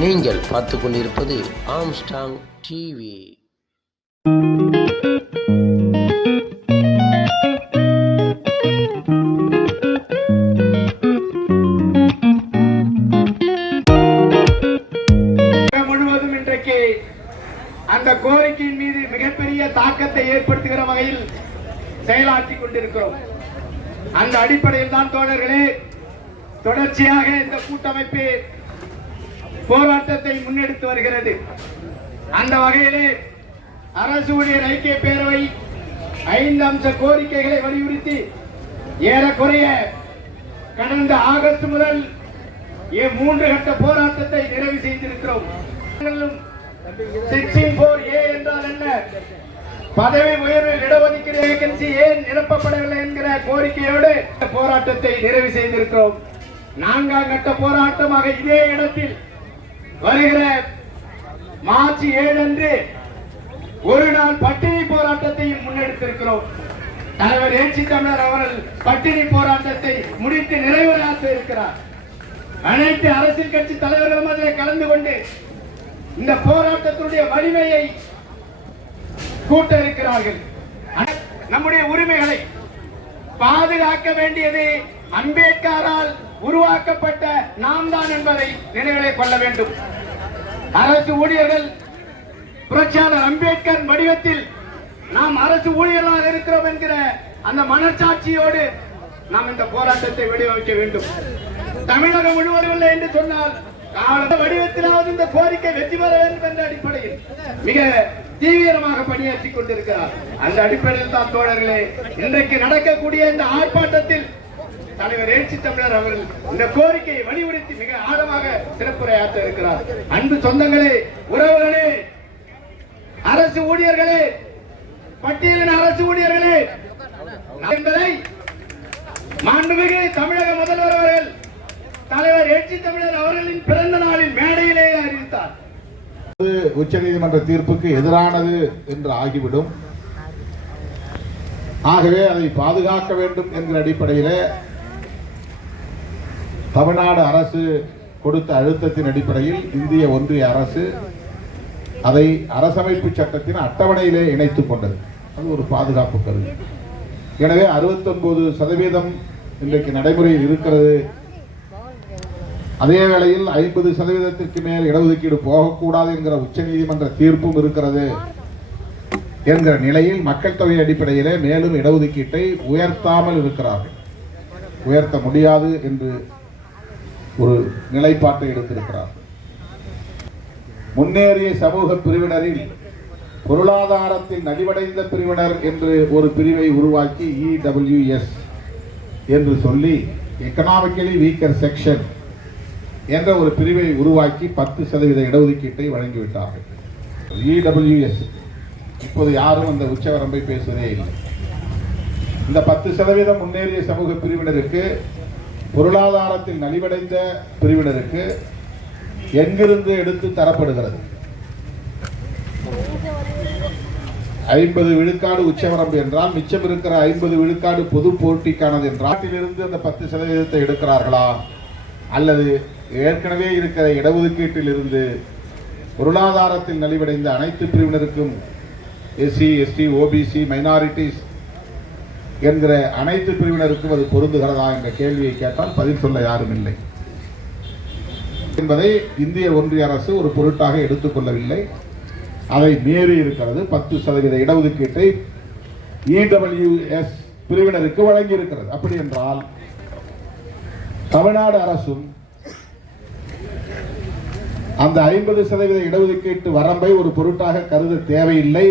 நீங்கள் பார்த்து கொண்டிருப்பது ஆம்ஸ்டாங் டிவி. முழுவதும் இன்றைக்கு அந்த கோரிக்கையின் மீது மிகப்பெரிய தாக்கத்தை ஏற்படுத்துகிற வகையில் செயலாற்றிக் கொண்டிருக்கிறோம். அந்த அடிப்படையில் தான் தோழர்களே, தொடர்ச்சியாக இந்த கூட்டமைப்பு போராட்டத்தை முன்னெடுத்து வருகிறது. அந்த வகையிலே அரசு ஊழியர் ஐக்கிய பேரவை 5 அம்ச கோரிக்கைகளை வலியுறுத்தி ஏறக்குறைய கடந்த ஆகஸ்ட் முதல் 3 கட்ட போராட்டத்தை நிறைவு செய்திருக்கிறோம். 16(4)A என்றால் என்ன, பதவி உயர்வில் இடஒதுக்கீடு வேகன்சி ஏன் நிரப்பப்படவில்லை என்கிற கோரிக்கையோடு போராட்டத்தை நிறைவு செய்திருக்கிறோம். 4ஆம் கட்ட போராட்டமாக இதே இடத்தில் வருகிற மார்ச் 7 அன்று ஒரு நாள் பட்டினி போராட்டத்தையும் முன்னெடுத்திருக்கிறோம். தலைவர் ஏச்சி தமிழர் அவர்கள் பட்டினி போராட்டத்தை முடித்து நிறைவேற்ற இருக்கிறார். அனைத்து அரசியல் கட்சி தலைவர்களும் அதில் கலந்து கொண்டு இந்த போராட்டத்தினுடைய வலிமையை கூட்ட இருக்கிறார்கள். நம்முடைய உரிமைகளை பாதுகாக்க வேண்டியது அம்பேத்கரால் உருவாக்கப்பட்ட நாம் தான் என்பதை நினைவிலே கொள்ள வேண்டும். அரசு ஊழியர்கள் புரட்சியாளர் அம்பேத்கர் வடிவத்தில் நாம் அரசு ஊழியர்களாக இருக்கிறோம் என்கிற அந்த மனச்சாட்சியோடு நாம் இந்த போராட்டத்தை வடிவமைக்க வேண்டும். தமிழகம் முழுவதும் என்று சொன்னால் வடிவத்திலாவது இந்த கோரிக்கை வெற்றி பெற வேண்டும் என்ற அடிப்படையில் மிக தீவிரமாக பணியாற்றிக் கொண்டிருக்கிறார். அந்த அடிப்படையில் தான் தோழர்களே, இன்றைக்கு நடக்கக்கூடிய இந்த ஆர்ப்பாட்டத்தில் தலைவர் ஏச்சி தமிழர் அவர்கள் இந்த கோரிக்கையை வலியுறுத்தி மிக ஆழமாக சிறப்புரையாற்ற இருக்கிறார். அன்பு சொந்தங்களே, உறவுகளே, அரசு ஊழியர்களே, பட்டியலின் அரசு ஊழியர்களே என்பதை மாண்புமிகு தமிழக முதல்வர் அவர்கள் தலைவர் ஏச்சி தமிழர் அவர்களின் பிறந்த நாளில் மேடையிலேயே அறிவித்தார். உச்சநீதிமன்ற தீர்ப்புக்கு எதிரானது என்று ஆகிவிடும். ஆகவே அதை பாதுகாக்க வேண்டும் என்கிற அடிப்படையில் தமிழ்நாடு அரசு கொடுத்த அழுத்தத்தின் அடிப்படையில் இந்திய ஒன்றிய அரசு அதை அரசமைப்பு சட்டத்தின் அட்டவணையிலே இணைத்துக் கொண்டது. அது ஒரு பாதுகாப்பு கருவி. எனவே 69% இன்றைக்கு நடைமுறையில் இருக்கிறது. அதே வேளையில் 50% மேல் இடஒதுக்கீடு போகக்கூடாது என்கிற உச்சநீதிமன்ற தீர்ப்பும் இருக்கிறது என்கிற நிலையில் மக்கள் தொகை அடிப்படையிலே மேலும் இடஒதுக்கீட்டை உயர்த்தாமல் இருக்கிறார்கள். உயர்த்த முடியாது என்று ஒரு நிலைப்பாட்டை எடுத்திருக்கிறார். முன்னேறிய சமூக பிரிவினரில் பொருளாதாரத்தில் நலிவடைந்த பிரிவினர் என்று ஒரு பிரிவை உருவாக்கி EWS என்று சொல்லி எக்கனாமிக்கலி வீக்கர் செக்ஷன் என்ற ஒரு பிரிவை உருவாக்கி 10% இடஒதுக்கீட்டை வழங்கிவிட்டார்கள். EWS இப்போது யாரும் அந்த உச்சவரம்பை பேசுவதே இல்லை. இந்த 10% முன்னேறிய சமூக பிரிவினருக்கு, பொருளாதாரத்தில் நலிவடைந்த பிரிவினருக்கு எங்கிருந்து எடுத்து தரப்படுகிறது? 50 விழுக்காடு உச்சவரம்பு என்றால் மிச்சம் இருக்கிற 50 விழுக்காடு பொது போட்டிக்கானது என்றால் நாட்டிலிருந்து அந்த 10% எடுக்கிறார்களா, அல்லது ஏற்கனவே இருக்கிற இடஒதுக்கீட்டில் இருந்து பொருளாதாரத்தில் நலிவடைந்த அனைத்து பிரிவினருக்கும் SC, ST, OBC, மைனாரிட்டிஸ் என்கிற அனைத்து பிரிவினருக்கும் அது பொருந்துகிறதா என்ற கேள்வியை கேட்டால் பதில் சொல்ல யாரும் இல்லை என்பதை இந்திய ஒன்றிய அரசு ஒரு பொருட்டாக எடுத்துக்கொள்ளவில்லை. அதை மீறி இருக்கிறது. 10% இடஒதுக்கீட்டை EWS பிரிவினருக்கு வழங்கி இருக்கிறது. அப்படி என்றால் தமிழ்நாடு அரசும் அந்த 50% இடஒதுக்கீட்டு வரம்பை ஒரு பொருட்டாக கருத தேவையில்லை